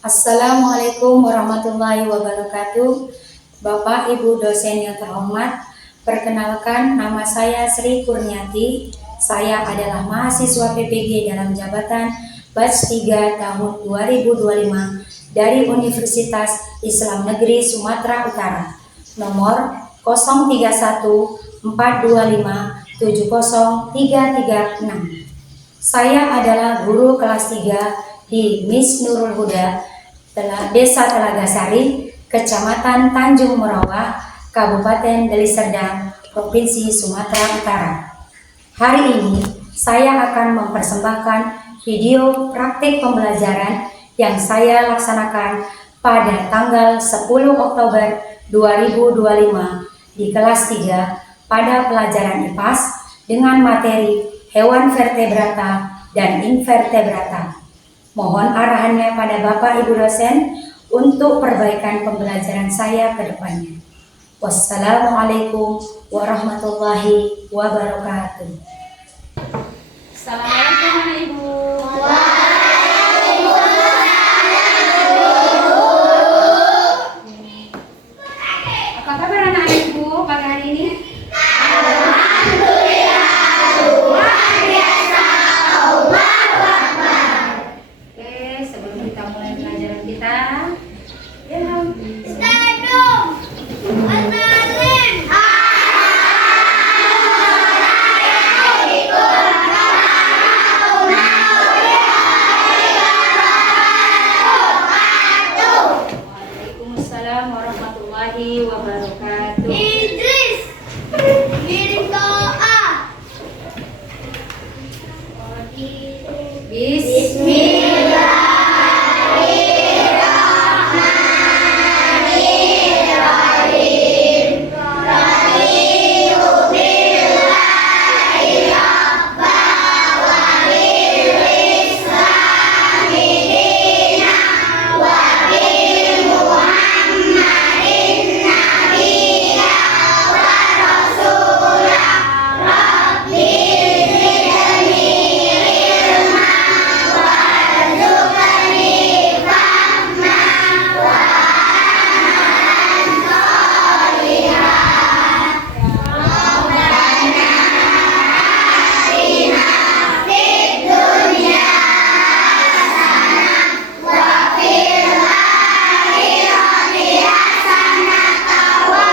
Assalamualaikum warahmatullahi wabarakatuh. Bapak Ibu dosen yang terhormat, perkenalkan nama saya Sri Kurniati. Saya adalah mahasiswa PPG dalam jabatan batch 3 tahun 2025 dari Universitas Islam Negeri Sumatera Utara. Nomor 031425703336. Saya adalah guru kelas 3 di Miss Nurul Huda, Desa Telaga Sari, Kecamatan Tanjung Merawah, Kabupaten Deli Serdang, Provinsi Sumatera Utara. Hari ini saya akan mempersembahkan video praktik pembelajaran yang saya laksanakan pada tanggal 10 Oktober 2025 di kelas 3 pada pelajaran IPAS dengan materi hewan vertebrata dan invertebrata. Mohon arahannya pada Bapak Ibu dosen untuk perbaikan pembelajaran saya ke depannya. Wassalamualaikum warahmatullahi wabarakatuh. Assalamualaikum Ibu. Apa kabar anak-anak Ibu pagi hari ini? Warahmatullahi wabarakatuh. Idris, kirim doa. Bismillahirrahmanirrahim. Radiyu billahi rabban wa bil islami dinan wa bi Muhammadin nabiyyan wa rasulah. Rabbi zidni ilman warzuqni fahman wa amalan sholihan. Rabbana atina fid dunya hasanah wa fil akhirati hasanah wa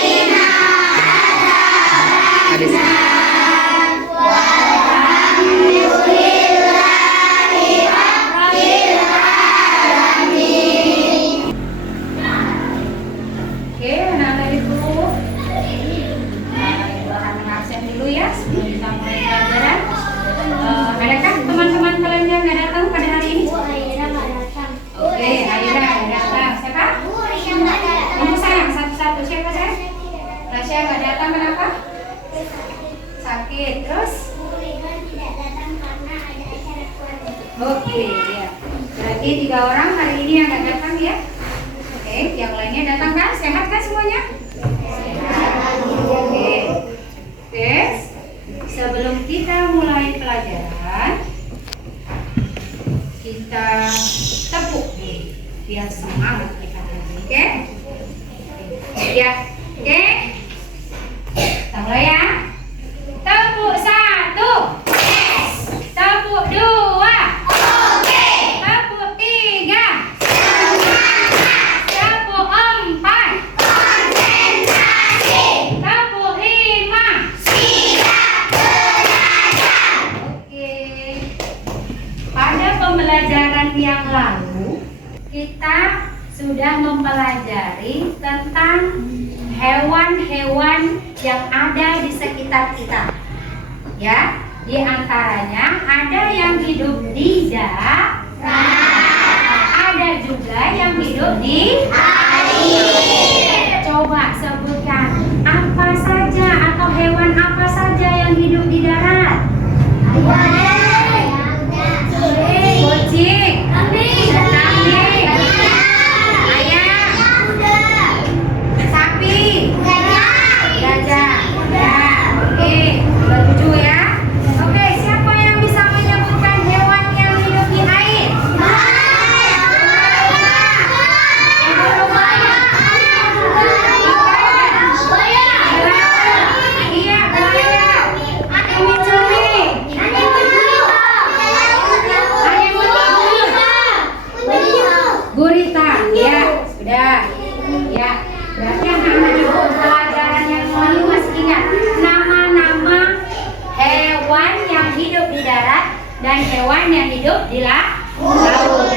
qina adzabannar. Walhamdulillahi rabbil alamin. Oke, anak-anak Ibu. Ibu akan mengabsen dulu ya sebelum kita mulai pelajaran. Adakah teman-teman kalian yang nggak datang pada hari ini? Oke, Aira nggak datang. Siapa? Kamu sayang satu-satu. Siapa saya? Tasya nggak datang kenapa? Sakit. Terus? Oke, ya. Berarti 3 orang hari ini yang nggak datang ya. Oke, yang lainnya datang kan? Sehat kan semuanya? Sehat. Oke. Oke. Sebelum kita mulai pelajaran, kita tepuk dulu biar semangat kita dulu. Oke? Ya. Oke. Kita mulai ya. Tepuk 1. Yes. Tepuk 2. Oke. Tepuk 3. Semangat. Tepuk 4. Konsentrasi. Tepuk 5. Siap belajar. Oke. Pada pembelajaran yang lalu, kita sudah mempelajari tentang hewan-hewan yang ada di sekitar kita. Ya, di antaranya ada yang hidup di darat, ada juga yang hidup di air. Coba sebutkan apa saja atau hewan apa saja yang hidup di darat. Kucing, kambing, ayam, sapi, gajah. Ya, oke, 7 ya. Oke, siapa yang bisa menyebutkan hewan yang hidup di air? dan hewan yang hidup di laut.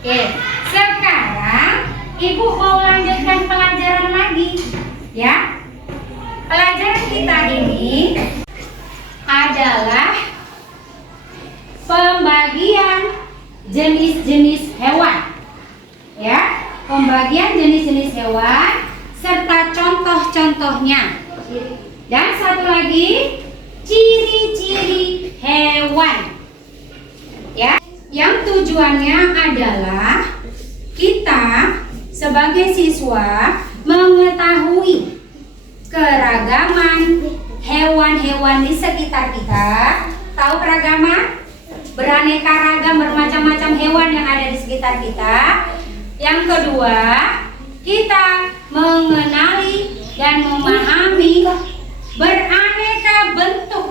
Oke, sekarang Ibu mau lanjutkan pelajaran lagi, ya. Pelajaran kita ini adalah pembagian jenis-jenis hewan, ya. Pembagian jenis-jenis hewan serta contoh-contohnya. Dan satu lagi, ciri-ciri hewan. Ya, yang tujuannya adalah kita sebagai siswa mengetahui keragaman hewan-hewan di sekitar kita. Tahu keragaman? Beraneka ragam, bermacam-macam hewan yang ada di sekitar kita. Yang kedua, kita mengenali dan memahami beraneka bentuk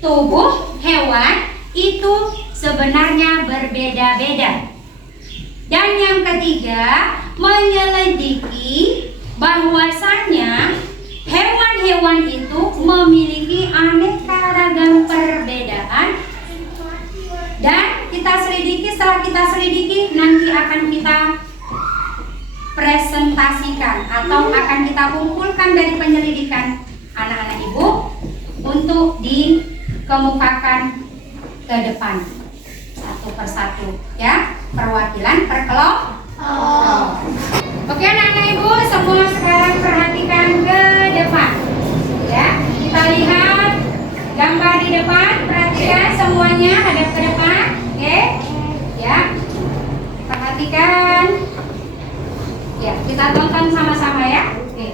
tubuh hewan itu sebenarnya berbeda-beda. Dan yang ketiga, menyelidiki bahwasannya hewan-hewan itu memiliki aneka ragam perbedaan. Dan setelah kita selidiki nanti akan kita presentasikan atau akan kita kumpulkan dari penyelidikan anak-anak Ibu untuk dikemukakan ke depan satu persatu, ya, perwakilan per kelompok. Oke anak-anak Ibu, semua sekarang perhatikan ke depan, ya. Kita lihat gambar di depan, perhatikan semuanya, hadap ke depan, oke, ya. Perhatikan, ya, kita tonton sama-sama ya. Oke.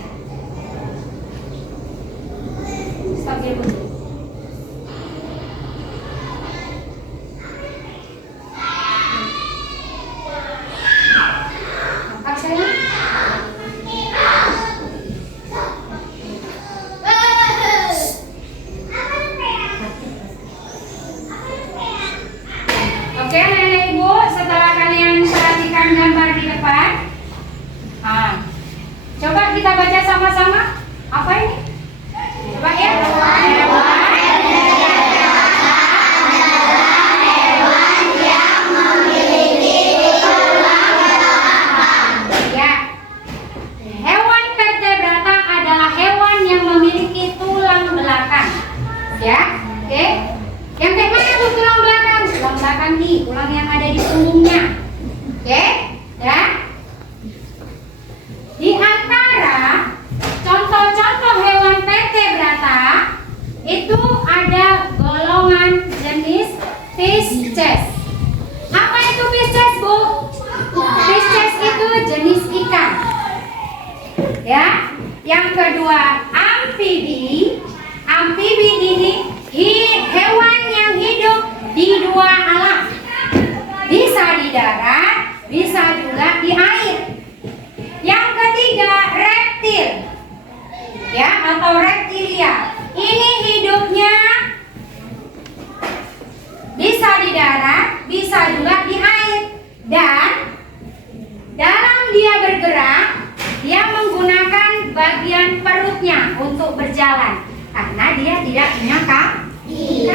Stabil dulu. Nampak saya? Oke, nenek ibu, setelah kalian perhatikan gambar di depan, coba kita baca sama-sama. Apa ini? Coba ya. Hewan vertebrata adalah hewan yang memiliki tulang belakang. Ya, oke. Yang kayak mana tuh tulang belakang? Tulang belakang nih, tulang yang ada di punggungnya. Oke, ya. Di antara contoh-contoh hewan vertebrata itu ada golongan jenis Pisces. Apa itu Pisces, Bu? Pisces itu jenis ikan. Ya. Yang kedua, amfibi. Amfibi ini hewan yang hidup di dua alam. Bisa di darat, bisa juga di air. Yang ketiga, reptil, ya, atau reptilia. Ini hidupnya bisa di darat, bisa juga di air. Dan dalam dia bergerak, dia menggunakan bagian perutnya untuk berjalan karena dia tidak punya kaki.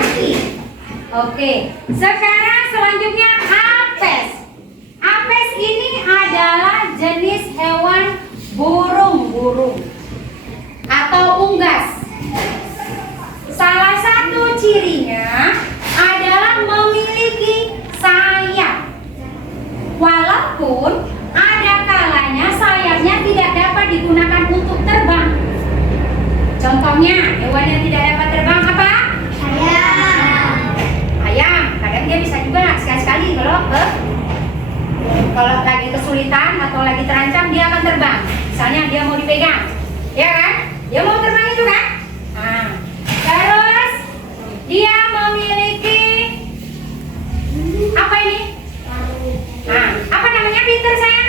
Oke, sekarang selanjutnya apes. Apes ini adalah jenis hewan burung-burung atau unggas. Salah satu cirinya adalah memiliki sayap. Walaupun ada kalanya sayapnya tidak dapat digunakan untuk terbang. Contohnya, hewan yang tidak dapat terbang apa? Ayam. Kadang dia bisa juga sekali-sekali kalau lagi kesulitan atau lagi terancam dia akan terbang. Misalnya dia mau dipegang, ya kan? Dia mau terbang itu kan? Terus dia memiliki apa ini? Apa namanya pinter saya?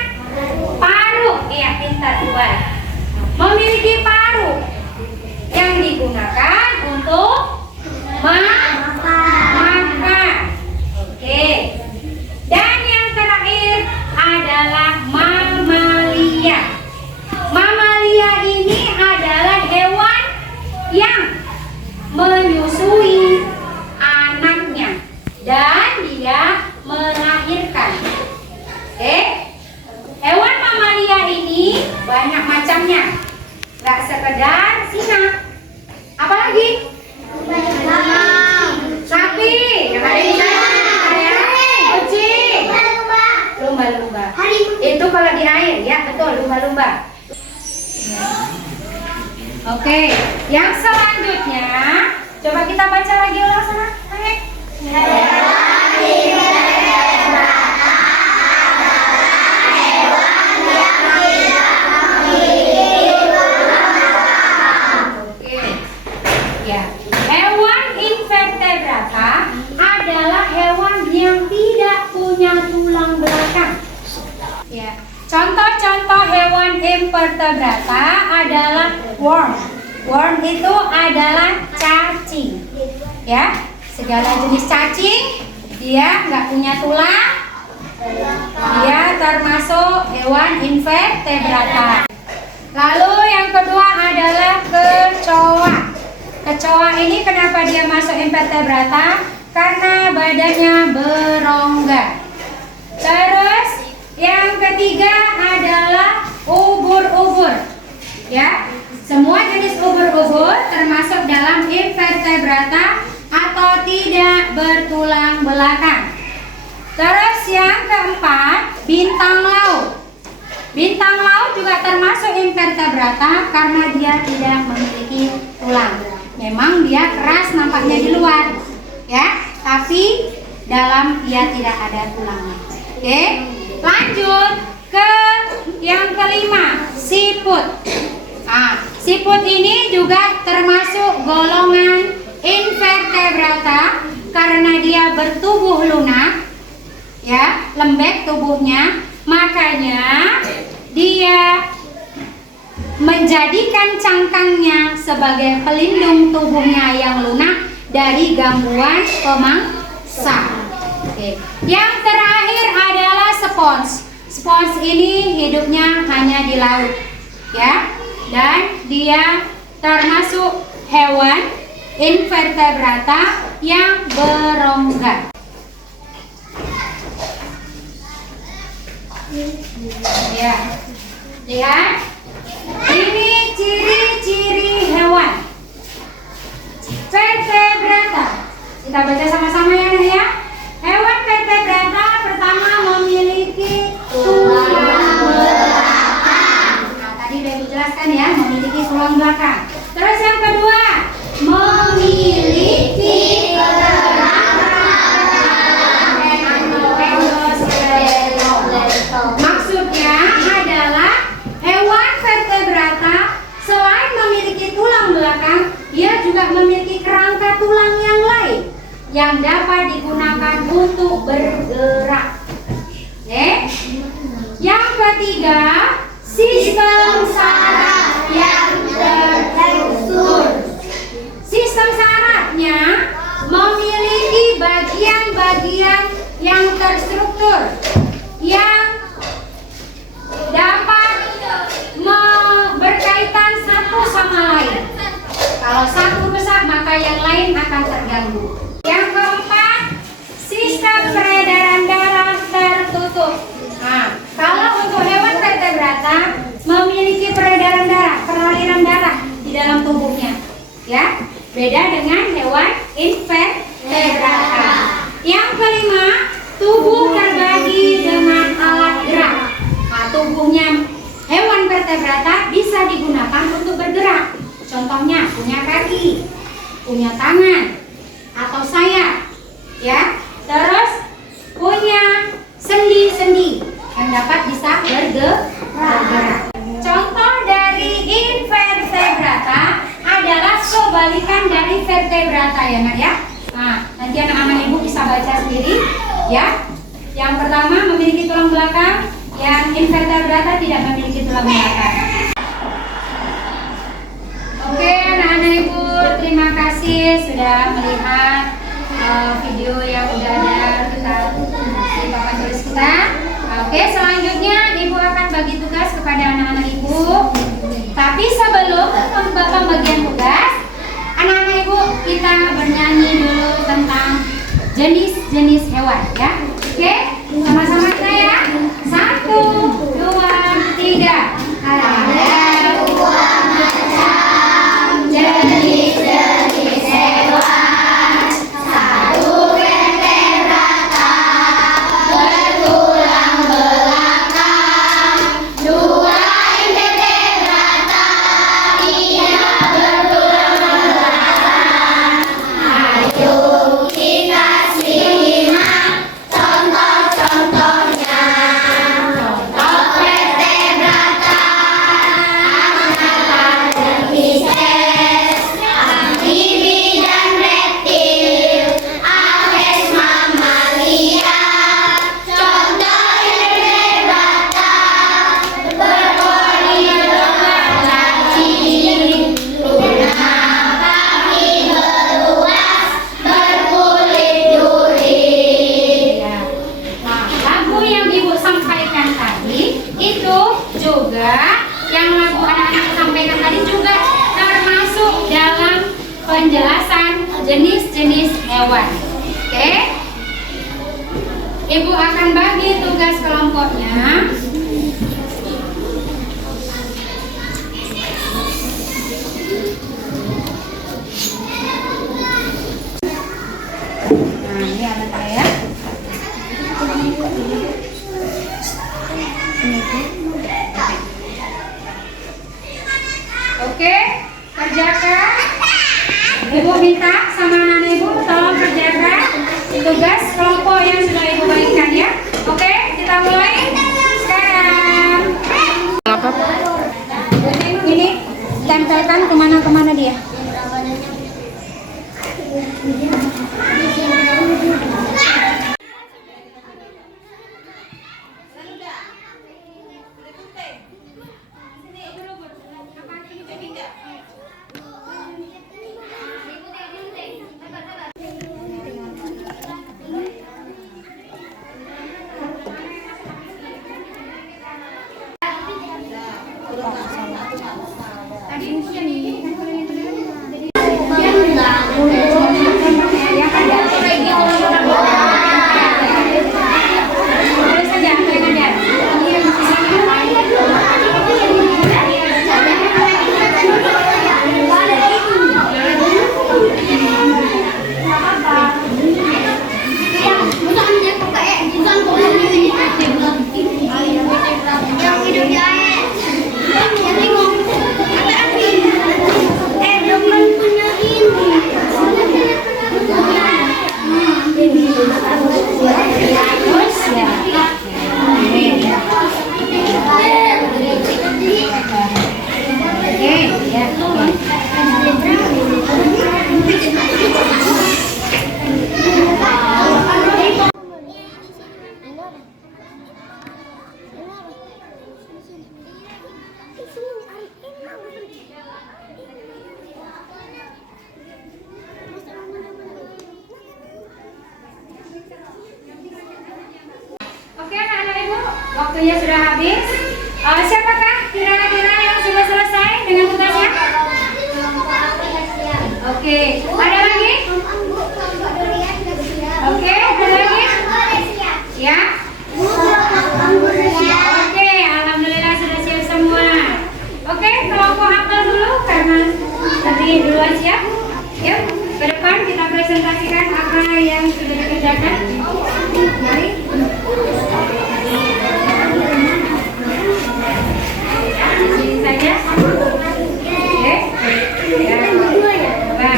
Paruh. Iya, pintar buat. Memiliki paruh yang digunakan untuk makan. Oke. Dan yang terakhir adalah mamalia. Mamalia ini adalah hewan Oke, yang selanjutnya coba kita baca lagi ulang sana. Ayo. Ya, hewan invertebrata adalah hewan yang tidak punya tulang belakang. Ya, contoh-contoh hewan invertebrata adalah worm. Worm itu adalah cacing. Ya, segala jenis cacing dia nggak punya tulang. Dia termasuk hewan invertebrata. Lalu yang kedua adalah kecoa. Kecoa ini kenapa dia masuk invertebrata? Karena badannya berongga. Terus yang ketiga adalah ubur-ubur. Ya, semua jenis ubur-ubur termasuk dalam invertebrata atau tidak bertulang belakang. Terus yang keempat, bintang laut. Bintang laut juga termasuk invertebrata karena dia tidak memiliki tulang. Memang dia keras nampaknya di luar, ya, tapi dalam dia tidak ada tulangnya. Oke, lanjut ke yang kelima, siput. Siput ini juga termasuk golongan invertebrata karena dia bertubuh lunak, ya, lembek tubuhnya, makanya dia menjadikan cangkangnya sebagai pelindung tubuhnya yang lunak dari gangguan pemangsa. Oke. Yang terakhir adalah spons. Spons ini hidupnya hanya di laut, ya, dan dia termasuk hewan invertebrata yang berongga. Ya, lihat, ini ciri-ciri hewan vertebrata. Kita baca sama-sama ya, Nek, ya. Hewan vertebrata pertama memiliki tulang belakang. Nah, tadi udah dijelaskan ya, memiliki tulang belakang. Terus yang kedua, memiliki maksudnya adalah hewan vertebrata selain memiliki tulang belakang, dia juga memiliki kerangka tulang yang lain yang dapat digunakan untuk bergerak. Yang ketiga, sistem saraf yang terstruktur. Sistem sarafnya memiliki bagian-bagian yang terstruktur yang dapat berkaitan satu sama lain. Kalau satu rusak, maka yang lain akan terganggu. Yang keempat, sistem peredaran darah tertutup. Nah, kalau untuk hewan vertebrata memiliki peredaran darah, peraliran darah di dalam tubuhnya, ya, beda dengan hewan invertebrata. Yang kelima, tubuh terbagi dengan alat gerak. Nah, tubuhnya hewan vertebrata bisa digunakan untuk bergerak. Contohnya punya kaki, punya tangan, atau sayap, ya. Terus punya sendi-sendi yang dapat bisa bergerak. Contoh dari invertebrata adalah kebalikan dari vertebrata, ya, Nak, ya. Nah, nanti anak-anak ibu bisa baca sendiri, ya. Yang pertama memiliki tulang belakang, yang invertebrata tidak memiliki tulang belakang. Oke, anak-anak ibu, terima kasih sudah melihat video yang udah ada kita di papan tulis kita. Oke, selanjutnya ibu akan bagi tugas kepada anak-anak ibu. Tapi sebelum pembagian tugas, anak-anak ibu kita bernyanyi dulu tentang jenis-jenis hewan, ya. Oke, sama-sama kita ya. 1, 2, 3. Ada dua macam jenis-jenis hewan. Satu vertebrata bertulang belakang. Dua invertebrata tidak penjelasan jenis-jenis hewan. Oke? Ibu akan bagi tugas kelompoknya. Nah, ini anak saya. Oke, kerjakan. Ibu minta sama anak ibu tolong kerjakan tugas kelompok yang sudah ibu bagikan ya. Oke, kita mulai sekarang. Ini tempelkan kemana-kemana dia. Oke anak-anak ibu, waktunya sudah habis. Siapakah kira-kira yang sudah selesai dengan tugasnya? Oke, ada lagi? Oke, ada lagi? Ya? Oke, alhamdulillah sudah siap semua. Oke, kelompok hafal dulu karena tadi duluan siap. Yuk, ke depan kita presentasikan apa yang sudah dikerjakan. Mari. Sini saja. Oke. Ya. Coba.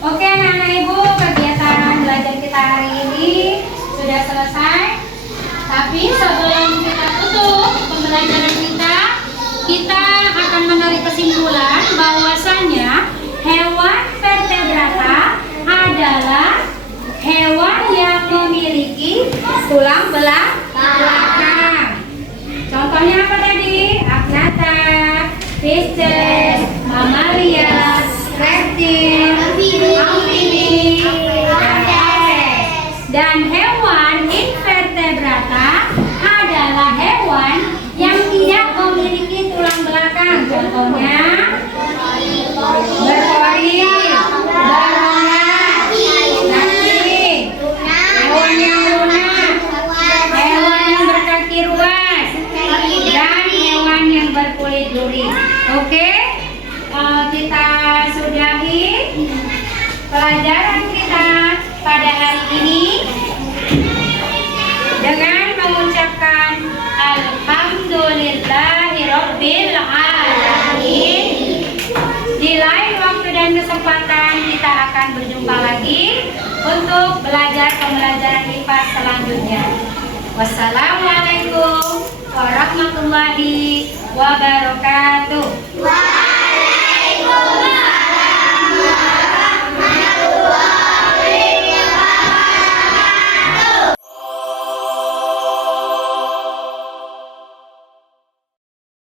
Oke anak-anak ibu, kegiatan belajar kita hari ini sudah selesai. Tapi sebelum kita tutup pembelajaran kita akan menarik kesimpulan bahwasanya hewan vertebrata adalah hewan yang memiliki tulang belakang. Contohnya apa tadi? Agnatha, Pisces, Mamalia, reptil, amfibi, dan hewan invertebrata adalah hewan yang tidak memiliki tulang belakang. Contohnya berkorin, beronat, nasi, hewan yang lunak, hewan yang berkaki ruas, dan hewan yang berkulit duri. Oke? Kita sudahi pelajaran kita pada hari ini dengan mengucapkan Alhamdulillahirabbil alamin. Di lain waktu dan kesempatan kita akan berjumpa lagi untuk belajar pembelajaran IPA selanjutnya. Wassalamualaikum warahmatullahi wabarakatuh.